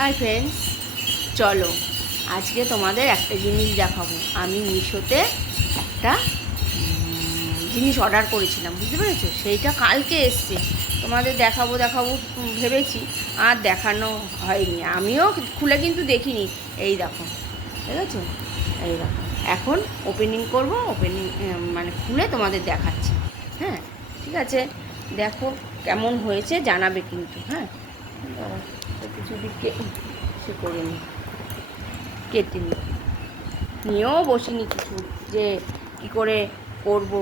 Hi friends, চলো আজকে তোমাদের একটা জিনিস দেখাবো। আমি মিশোতে একটা জিনিস অর্ডার করেছিলাম, বুঝতে পেরেছো? সেইটা কালকে এসছে। তোমাদের দেখাবো দেখাবো ভেবেছি, আর দেখানো হয়নি। আমিও খুলে কিন্তু দেখিনি। এই দেখো, ঠিক আছে? এই দেখো, এখন ওপেনিং করব। ওপেনিং মানে খুলে তোমাদের দেখাচ্ছি। হ্যাঁ, ঠিক আছে, দেখো কেমন হয়েছে জানাবে কিন্তু। হ্যাঁ, কিছু দিকে সে করে নি, কেটে নি, নিয়েও বসিনি কিছু যে কি করে করব,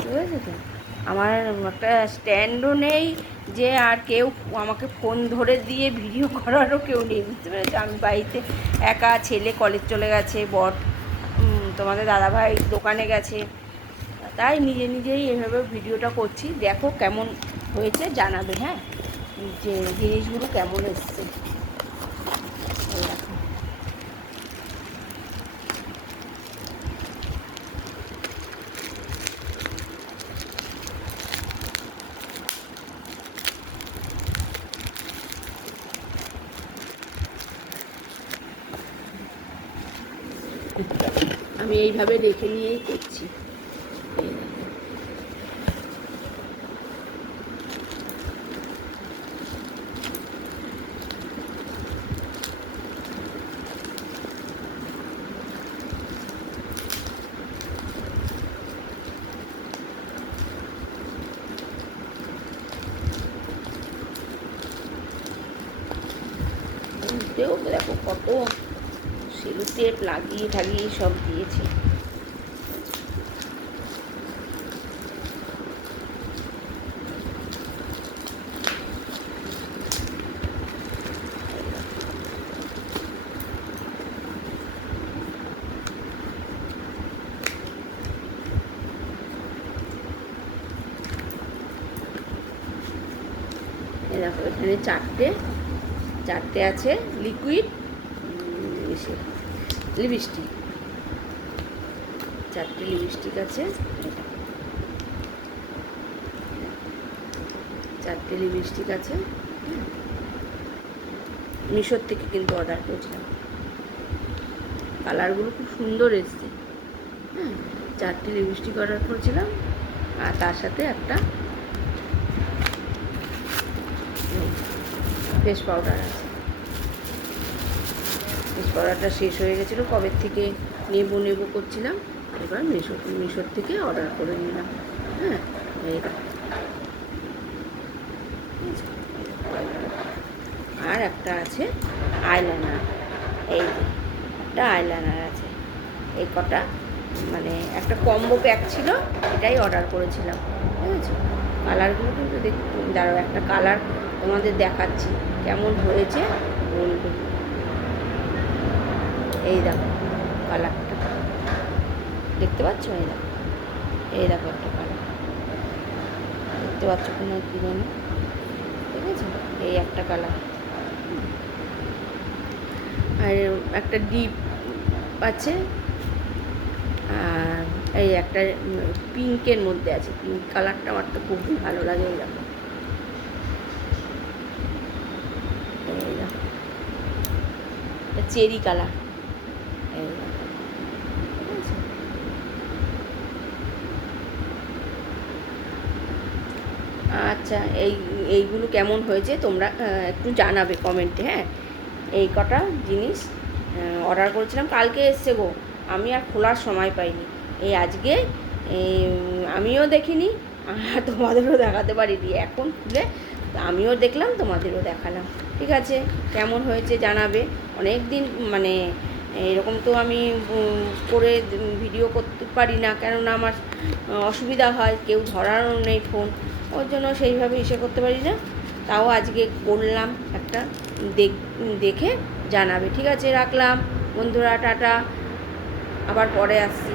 বুঝেছো তো? আমার একটা স্ট্যান্ডও নেই, যে আর কেউ আমাকে ফোন ধরে দিয়ে ভিডিও করারও কেউ নেই, বুঝতে পেরেছো? আমি বাড়িতে একা, ছেলে কলেজ চলে গেছে, বর তোমাদের দাদাভাই দোকানে গেছে, তাই নিজে নিজেই এভাবে ভিডিওটা করছি। দেখো কেমন হয়েছে জানাবে। হ্যাঁ, যে জিনিসগুলো কেমন এসছে। আমি এইভাবে রেখে নিয়েই করছি। দেখো কত সেলো টেপ লাগিয়ে ঠাগিয়ে সব দিয়েছি। দেখো এখানে চারটে আছে লিকুইড লিপস্টিক, চারটে লিপস্টিক আছে। চারটে লিপস্টিক আছে। মিশোর থেকে কিন্তু অর্ডার করেছিলাম, কালারগুলো খুব সুন্দর এসছে। হ্যাঁ, চারটে লিপস্টিক অর্ডার করেছিলাম, আর তার সাথে একটা ফেস পাউডার আছে। ফেস পাউডারটা শেষ হয়ে গেছিলো, কবে থেকে নেব করছিলাম, এবার মিশোর থেকে অর্ডার করে নিলাম। হ্যাঁ, এই আর একটা আছে আইলাইনার, এই যে একটা আইলাইনার আছে। এই কটা মানে একটা কম্বো প্যাক ছিল, এটাই অর্ডার করেছিলাম, ঠিক আছে? কালারগুলো কিন্তু দাঁড়াও, একটা কালার তোমাদের দেখাচ্ছি কেমন হয়েছে বলবে। এই দেখো কালারটা, দেখতে পাচ্ছ? এই দেখো একটা কালার, দেখতে পাচ্ছ কোনো কি জানি, ঠিক আছে? এই একটা কালার, আর একটা ডিপ আছে, আর এই একটা পিঙ্কের মধ্যে আছে। পিঙ্ক কালারটা আমার তো খুবই ভালো লাগে। এই দেখো, এই দেখো চেরি কালার, এই দেখো, ঠিক আছে? আচ্ছা, এইগুলো কেমন হয়েছে তোমরা একটু জানাবে কমেন্টে। হ্যাঁ, এই কটা জিনিস অর্ডার করেছিলাম, কালকে এসছে গো। আমি আর খোলার সময় পাইনি। এই আজকে আমিও দেখিনি, আর তোমাদেরও দেখাতে পারিনি। এখন খুলে আমিও দেখলাম, তোমাদেরও দেখালাম। ঠিক আছে, কেমন হয়েছে জানাবে। অনেক দিন মানে এরকম তো আমি করে ভিডিও করতে পারি না, কেননা আমার অসুবিধা হয়, কেউ ধরারও নেই ফোন, ওর জন্য সেইভাবে ইসে করতে পারি না। তাও আজকে করলাম একটা, দেখে জানাবে। ঠিক আছে, রাখলাম বন্ধুরা, টাটা, আবার পরে আসছি।